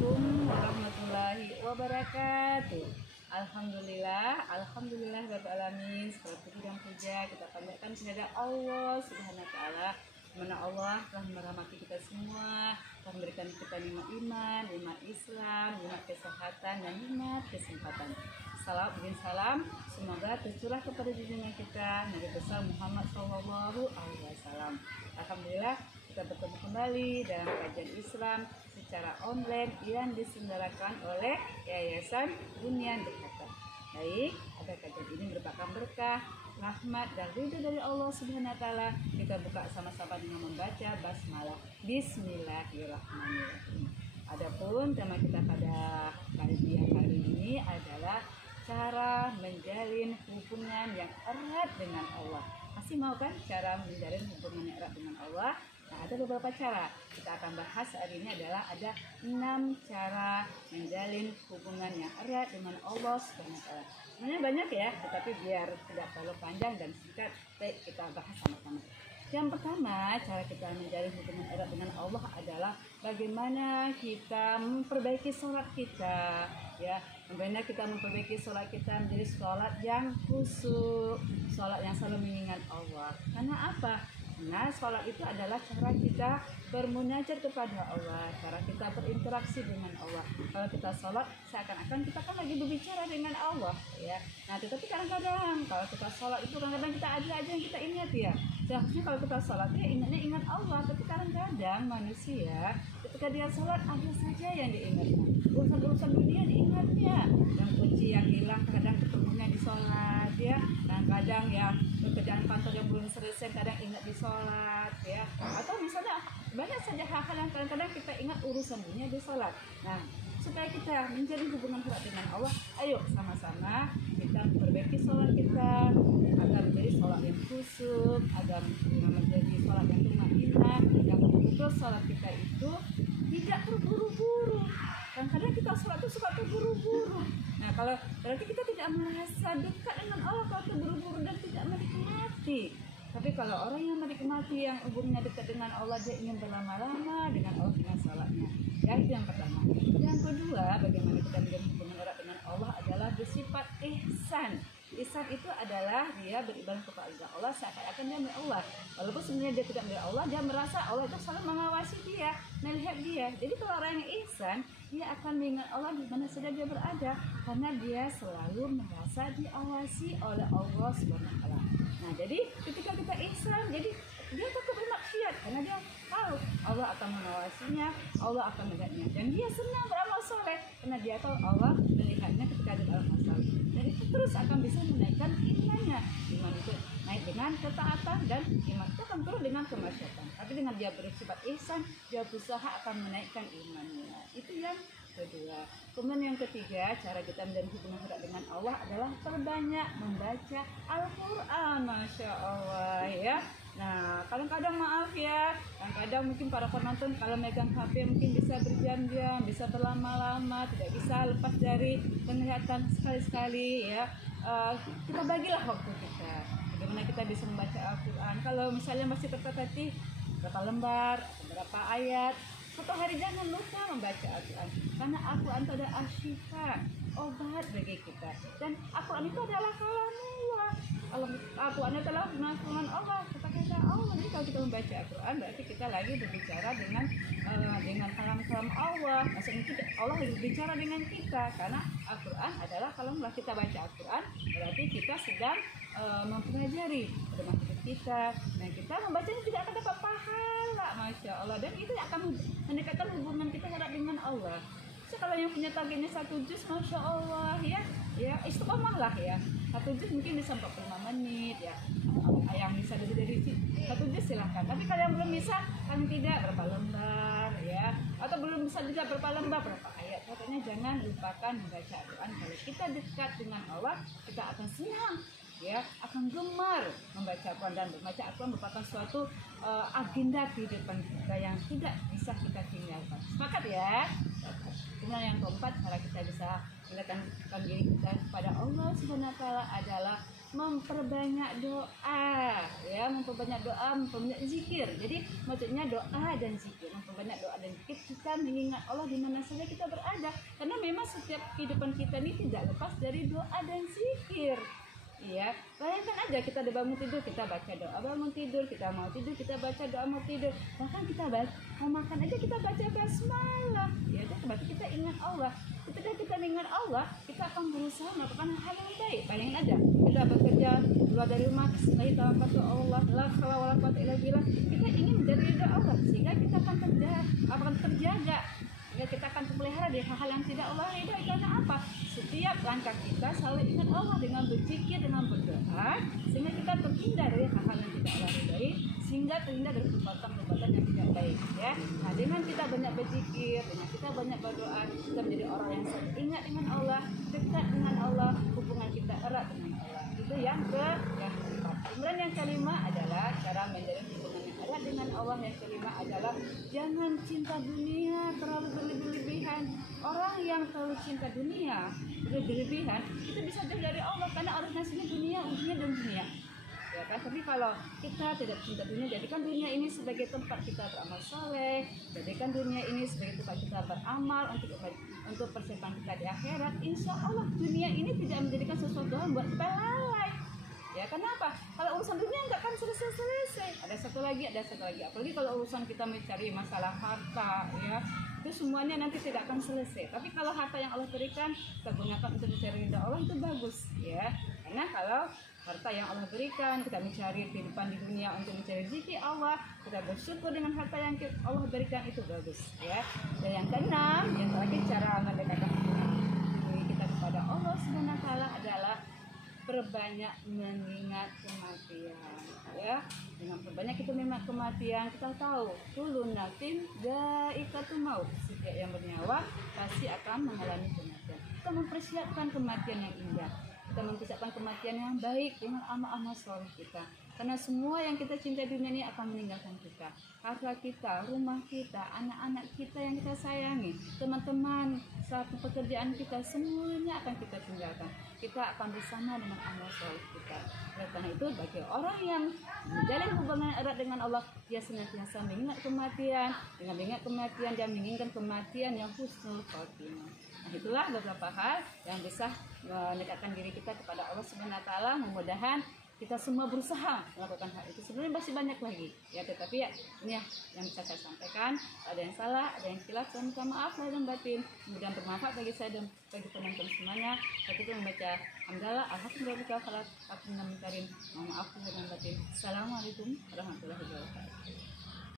Assalamualaikum warahmatullahi wabarakatuh. Alhamdulillah rabbil alamin. Segala puji dan puja kita panjatkan kepada Allah Subhanahu wa taala. Mana Allah telah merahmati kita semua, telah memberikan kita nikmat iman, nikmat Islam, nikmat kesehatan dan nikmat kesempatan. Salam, semoga tercurah kepada junjungan kita Nabi besar Muhammad SAW. Alhamdulillah kita bertemu kembali dalam kajian Islam secara online yang diselenggarakan oleh Yayasan Bunyan Jakarta. Baik, agar kajian ini merupakan berkah, rahmat dan ridho dari Allah Subhanahu wa taala. Kita buka sama-sama dengan membaca basmalah. Bismillahirrahmanirrahim. Adapun tema kita pada kajian hari ini adalah cara menjalin hubungan yang erat dengan Allah. Masih mau kan cara menjalin hubungan yang erat dengan Allah? Nah, ada beberapa cara. Kita akan bahas hari ini adalah ada 6 cara menjalin hubungan yang erat dengan Allah Subhanahu wa taala. Sebenarnya banyak ya, tetapi biar tidak terlalu panjang dan singkat, kita bahas sama-sama. Yang pertama, cara kita menjalin hubungan erat dengan Allah adalah bagaimana kita memperbaiki sholat kita, ya. Bagaimana kita memperbaiki sholat kita menjadi sholat yang khusyuk, sholat yang selalu mengingat Allah. Karena apa? Karena sholat itu adalah cara kita bermunajat kepada Allah, cara kita berinteraksi dengan Allah. Kalau kita sholat, seakan-akan kita kan lagi berbicara dengan Allah, ya. Nah, tetapi kadang-kadang kalau kita sholat itu kadang-kadang kita ada aja yang kita ingat, ya. Seharusnya kalau kita sholat ya ingat Allah, tapi kadang-kadang manusia ketika dia sholat ada saja yang diingatnya. Urusan-urusan dunia diingatnya, yang kunci yang hilang kadang ketemunya di sholat, ya. Dan kadang ya pekerjaan kantor yang belum selesai kadang ingat di sholat, ya. Atau misalnya banyak saja hal-hal yang kadang-kadang kita ingat urusan dunia di sholat. Nah, supaya kita menjadi hubungan erat dengan Allah, ayo sama-sama kita memperbaiki sholat kita agar menjadi sholat yang khusyuk, agar menjadi sholat yang tumainah, yang betul sholat kita itu tidak terburu-buru. Kadang-kadang kita sholat itu suka terburu-buru. Nah, kalau berarti kita tidak merasa dekat dengan Allah kalau terburu-buru dan tidak menikmati. Tapi kalau orang yang menikmati, yang hubungannya dekat dengan Allah, dia ingin berlama-lama dengan Allah dengan sholatnya. Ya, itu yang pertama. Yang kedua, bagaimana kita menjadi hubungan erat dengan Allah adalah bersifat ihsan. Ihsan itu adalah dia beribadah kepada Allah seakan-akan dia milik Allah. Walaupun sebenarnya dia tidak milik Allah, dia merasa Allah itu selalu mengawasi dia, melihat dia. Jadi kalau orang yang ihsan, dia akan mengingat Allah di mana saja dia berada, karena dia selalu merasa diawasi oleh Allah Subhanahu wa taala. Nah, jadi ketika kita ihsan, jadi dia takut bermaksiat karena dia tahu Allah akan mengawasinya, Allah akan melihatnya, dan dia senang beramal soleh karena dia tahu Allah melihatnya ketika dia beramal soleh. Jadi itu terus akan bisa menaikkan imannya. Iman itu naik dengan ketaatan dan iman itu akan turun dengan kemaksiatan. Tapi dengan dia bersifat ihsan, dia berusaha akan menaikkan imannya. Itu yang kedua. Kemudian yang ketiga, cara kita menjalin hubungan erat dengan Allah adalah perbanyak membaca Al-Quran. Masya Allah, ya. Nah, kadang-kadang maaf ya, kadang-kadang mungkin para penonton kalau megang HP mungkin bisa berjam-jam, bisa berlama-lama, tidak bisa lepas dari penglihatan sekali-sekali, ya. Kita bagilah waktu kita. Bagaimana kita bisa membaca Al-Quran? Kalau misalnya masih tertatih berapa lembar, atau berapa ayat, satu hari jangan lupa membaca Al-Quran, karena Al-Quran itu adalah asyifa, obat bagi kita, dan Al-Quran itu adalah kalamullah. Al-Quran adalah firman Allah, kata-kata Allah. Jadi kalau kita membaca Al-Quran berarti kita lagi berbicara dengan kalam-kalam Allah. Maksudnya kita, Allah berbicara dengan kita, karena Al-Quran adalah kalau kita baca Al-Quran berarti kita sedang mempelajari tentang hidup kita, dan kita membacanya tidak akan dapat pahala, Masya Allah, dan itu akan mendekatkan hubungan kita dengan Allah. So, kalau yang punya targetnya 1 juz, Masya Allah, ya istiqomah lah, ya. 1 juz mungkin bisa 45 menit, ya. Yang bisa dari 1 juz silahkan. Tapi kalau yang belum bisa, kan tidak berapa lembar, ya. Atau belum bisa juga berapa lembar, berapa ayat. Pokoknya jangan lupakan membaca Al-Quran. Kalau kita dekat dengan Allah, kita akan senang, ya, akan gemar membaca Al-Quran, dan membaca Al-Quran merupakan suatu agenda kehidupan kita yang tidak bisa kita tinggalkan. Sepakat ya? Kemudian yang keempat, cara kita bisa mendekatkan diri kita kepada Allah Subhanahu wa taala adalah memperbanyak doa, ya, memperbanyak doa, memperbanyak zikir. Jadi maksudnya doa dan zikir, memperbanyak doa dan zikir, kita mengingat Allah di mana saja kita berada. Karena memang setiap kehidupan kita ini tidak lepas dari doa dan zikir. Iya, bayangkan aja kita udah bangun tidur, kita baca doa bangun tidur, kita mau tidur, kita baca doa mau tidur, bahkan kita mau makan aja kita baca basmalah. Ya, berarti kita ingat Allah. Ketika kita ingat Allah, kita akan berusaha melakukan hal yang baik. Bayangin aja, kita bekerja keluar dari rumah, kita tawakkal Allah, la haula wala quwwata illa billah. Kita ingin menjadi ridha Allah, sehingga kita akan terjaga. Kita akan terpelihara dari hal-hal yang tidak Allah ridhai. Karena apa? Setiap langkah kita selalu ingat Allah dengan berzikir, dengan berdoa, sehingga kita terhindar dari hal-hal yang tidak Allah ridhai, sehingga terhindar dari perbuatan-perbuatan yang tidak baik. Ya, nah dengan kita banyak berzikir, dengan kita banyak berdoa, kita menjadi orang yang selalu ingat dengan Allah, dekat dengan Allah, hubungan kita erat dengan Allah. Itu yang keempat. Kemudian yang kelima adalah cara menjalin hubungan yang erat dengan Allah. Yang kelima adalah jangan cinta dunia terlalu berlebihan. Orang yang terlalu cinta dunia berlebihan itu bisa jauh dari Allah, karena orangnya sini dunia, ujungnya dan dunia. Ya kan? Tapi kalau kita tidak cinta dunia, jadikan dunia ini sebagai tempat kita beramal soleh, jadikan dunia ini sebagai tempat kita beramal untuk persiapan kita di akhirat. Insya Allah dunia ini tidak menjadikan sesuatu yang buat kita lalai. Ya, kenapa? Kalau urusan dunia nggak akan selesai. Ada satu lagi. Apalagi kalau urusan kita mencari masalah harta, ya, itu semuanya nanti tidak akan selesai. Tapi kalau harta yang Allah berikan kita gunakan untuk mencari ridha Allah, itu bagus, ya. Karena kalau harta yang Allah berikan kita mencari kehidupan di dunia untuk mencari rezeki Allah, kita bersyukur dengan harta yang Allah berikan, itu bagus, ya. Dan yang keenam, yang terakhir, cara mendekatkan diri kita kepada Allah Subhanahu wa taala adalah perbanyak mengingat kematian. Ya, dengan perbanyak kita mengingat kematian, kita tahu kullu nafsin dha'iqatul maut, setiap yang bernyawa pasti akan mengalami kematian. Kita mempersiapkan kematian yang indah, kita mempersiapkan kematian yang baik dengan amal-amal soleh kita. Karena semua yang kita cintai dunia ini akan meninggalkan kita. Harta kita, rumah kita, anak-anak kita yang kita sayangi, teman-teman, satu pekerjaan kita, semuanya akan kita tinggalkan. Kita akan bersama dengan amal soleh kita. Karena itu bagi orang yang menjalin hubungan erat dengan Allah, dia senantiasa mengingat kematian. Dengan mengingat kematian, dia menginginkan kematian yang husnul khotimah. Nah, itulah beberapa hal yang bisa mendekatkan diri kita kepada Allah Subhanahu wa taala. Mudah-mudahan kita semua berusaha melakukan hal itu. Sebenarnya masih banyak lagi, ya, tetapi ya ini ya yang bisa saya sampaikan. Ada yang salah, ada yang khilaf, saya minta maaf lahir dan batin. Kemudian bermanfaat bagi saya dan bagi penonton semuanya. Saya itu membaca hamdalah, alhamdulillah, mohon maaf lahir dan batin. Assalamualaikum warahmatullahi wabarakatuh.